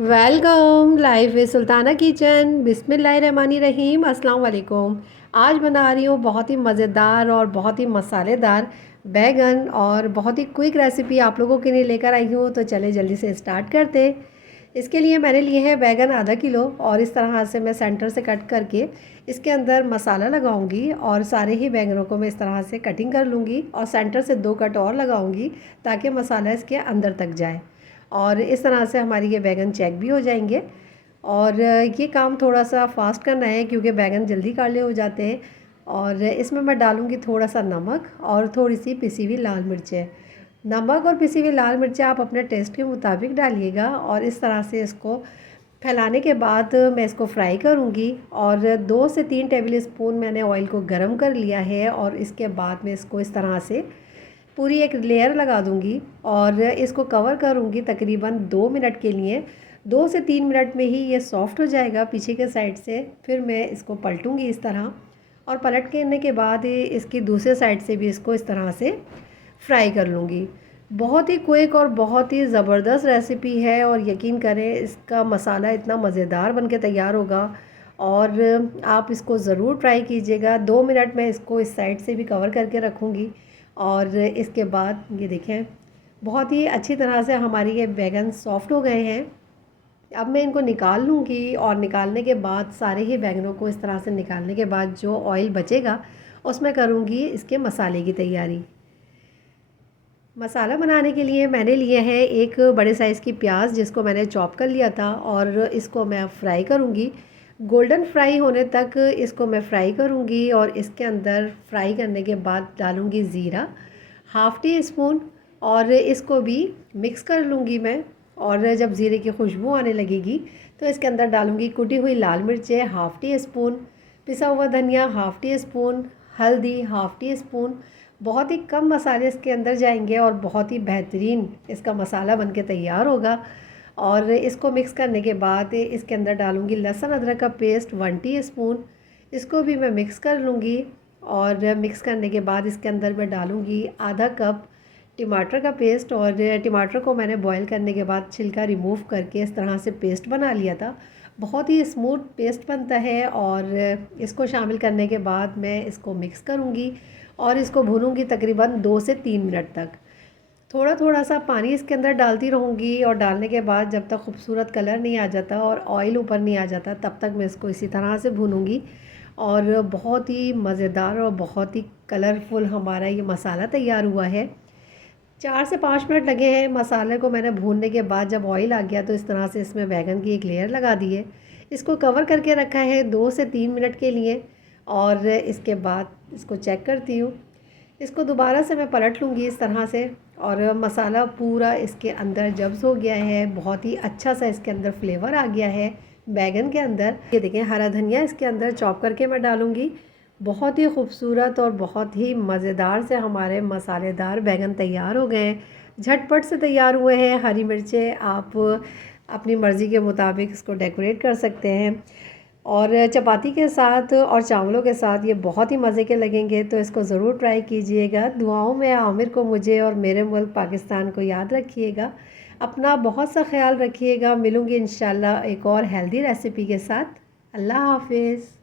Welcome life with Sultana kitchen. बिस्मिल्लाहिर्रहमानिर्रहीम। अस्सलाम वालेकुम। आज बना रही हूँ बहुत ही मज़ेदार और बहुत ही मसालेदार बैगन और बहुत ही क्विक रेसिपी आप लोगों के लिए लेकर आई हूँ। तो चले जल्दी से स्टार्ट करते। इसके लिए मैंने लिए हैं बैगन आधा किलो और इस तरह से मैं सेंटर से कट करके इसके अंदर मसाला लगाऊंगी और सारे ही बैंगनों को मैं इस तरह से कटिंग कर लूँगी और सेंटर से 2 कट और लगाऊंगी ताकि मसाला इसके अंदर तक जाए और इस तरह से हमारी ये बैगन चेक भी हो जाएंगे। और ये काम थोड़ा सा फास्ट करना है क्योंकि बैगन जल्दी काले हो जाते हैं। और इसमें मैं डालूँगी थोड़ा सा नमक और थोड़ी सी पिसी हुई लाल मिर्चें। नमक और पिसी हुई लाल मिर्चें आप अपने टेस्ट के मुताबिक डालिएगा और इस तरह से इसको फैलाने के बाद मैं इसको फ्राई करूँगी। और 2 से 3 टेबल स्पून मैंने ऑयल को गर्म कर लिया है और इसके बाद में इसको इस तरह से पूरी एक लेयर लगा दूंगी और इसको कवर करूंगी तकरीबन 2 मिनट के लिए। 2 से 3 मिनट में ही ये सॉफ्ट हो जाएगा पीछे के साइड से। फिर मैं इसको पलटूंगी इस तरह और पलट करने के बाद इसकी दूसरे साइड से भी इसको इस तरह से फ्राई कर लूँगी। बहुत ही क्विक और बहुत ही ज़बरदस्त रेसिपी है और यकीन करें इसका मसाला इतना मज़ेदार बन के तैयार होगा और आप इसको ज़रूर ट्राई कीजिएगा। 2 मिनट में इसको इस साइड से भी कवर करके रखूँगी और इसके बाद ये देखें बहुत ही अच्छी तरह से हमारी ये बैगन सॉफ्ट हो गए हैं। अब मैं इनको निकाल लूँगी और निकालने के बाद सारे ही बैगनों को इस तरह से निकालने के बाद जो ऑयल बचेगा उसमें करूँगी इसके मसाले की तैयारी। मसाला बनाने के लिए मैंने लिए हैं एक बड़े साइज़ की प्याज जिसको मैंने चॉप कर लिया था और इसको मैं फ्राई करूँगी। गोल्डन फ्राई होने तक इसको मैं फ्राई करूँगी और इसके अंदर फ्राई करने के बाद डालूँगी ज़ीरा हाफ़ टी स्पून और इसको भी मिक्स कर लूँगी मैं। और जब ज़ीरे की खुशबू आने लगेगी तो इसके अंदर डालूँगी कुटी हुई लाल मिर्चें हाफ़ टी स्पून, पिसा हुआ धनिया हाफ़ टी स्पून, हल्दी हाफ़ टी स्पून। बहुत ही कम मसाले इसके अंदर जाएंगे और बहुत ही बेहतरीन इसका मसाला बनके तैयार होगा। और इसको मिक्स करने के बाद इसके अंदर डालूँगी लहसुन अदरक का पेस्ट 1 टीस्पून। इसको भी मैं मिक्स कर लूँगी और मिक्स करने के बाद इसके अंदर मैं डालूँगी आधा कप टमाटर का पेस्ट। और टमाटर को मैंने बॉईल करने के बाद छिलका रिमूव करके इस तरह से पेस्ट बना लिया था। बहुत ही स्मूथ पेस्ट बनता है और इसको शामिल करने के बाद मैं इसको मिक्स करूँगी और इसको भूनूँगी तकरीबन 2 से 3 मिनट तक। थोड़ा थोड़ा सा पानी इसके अंदर डालती रहूँगी और डालने के बाद जब तक खूबसूरत कलर नहीं आ जाता और ऑयल ऊपर नहीं आ जाता तब तक मैं इसको इसी तरह से भूनूँगी। और बहुत ही मज़ेदार और बहुत ही कलरफुल हमारा ये मसाला तैयार हुआ है। 4 से 5 मिनट लगे हैं मसाले को मैंने भूनने के बाद। जब ऑयल आ गया तो इस तरह से इसमें बैगन की एक लेयर लगा दी है। इसको कवर करके रखा है 2 से 3 मिनट के लिए और इसके बाद इसको चेक करती हूँ। इसको दोबारा से मैं पलट लूँगी इस तरह से और मसाला पूरा इसके अंदर जब्स हो गया है। बहुत ही अच्छा सा इसके अंदर फ्लेवर आ गया है बैगन के अंदर। ये देखें हरा धनिया इसके अंदर चॉप करके मैं डालूँगी। बहुत ही खूबसूरत और बहुत ही मज़ेदार से हमारे मसालेदार बैगन तैयार हो गए हैं। झटपट से तैयार हुए हैं। हरी मिर्चें आप अपनी मर्ज़ी के मुताबिक इसको डेकोरेट कर सकते हैं और चपाती के साथ और चावलों के साथ ये बहुत ही मज़े के लगेंगे। तो इसको ज़रूर ट्राई कीजिएगा। दुआओं में आमिर को मुझे और मेरे मुल्क पाकिस्तान को याद रखिएगा। अपना बहुत सा ख्याल रखिएगा। मिलूँगी इंशाल्लाह एक और हेल्दी रेसिपी के साथ। अल्लाह हाफिज़।